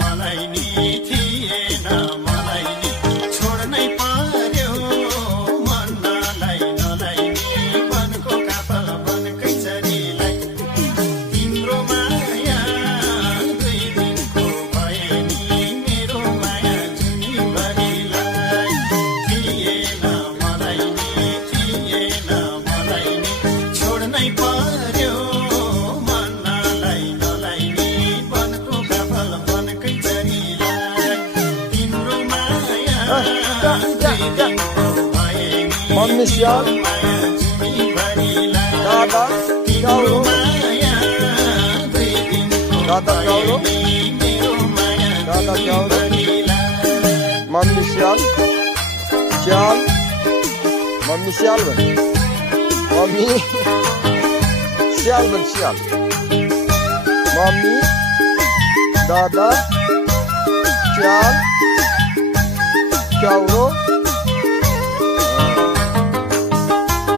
मलाई नि थिएन मलाई नि छोड्नै पर्यो मन्नलाई नलाई नि वनको काफल वनकै चरीलाई तिम्रो माया दुई दिनको भए नि मेरो माया जुनीभरिलाई थिएन मलाई नि छोड्नै पर्यो मन्नलाई नलाई नि वनको काफल वनकै चरीलाई तिम्रो माया मम्मी स्याल दादा गाउरो दादा गाउरो दादा गाउरो मम्मी स्याल स्याल मम्मी स्याल भन मम्मी स्याल भन स्याल मम्मी दादा स्याल गाउरो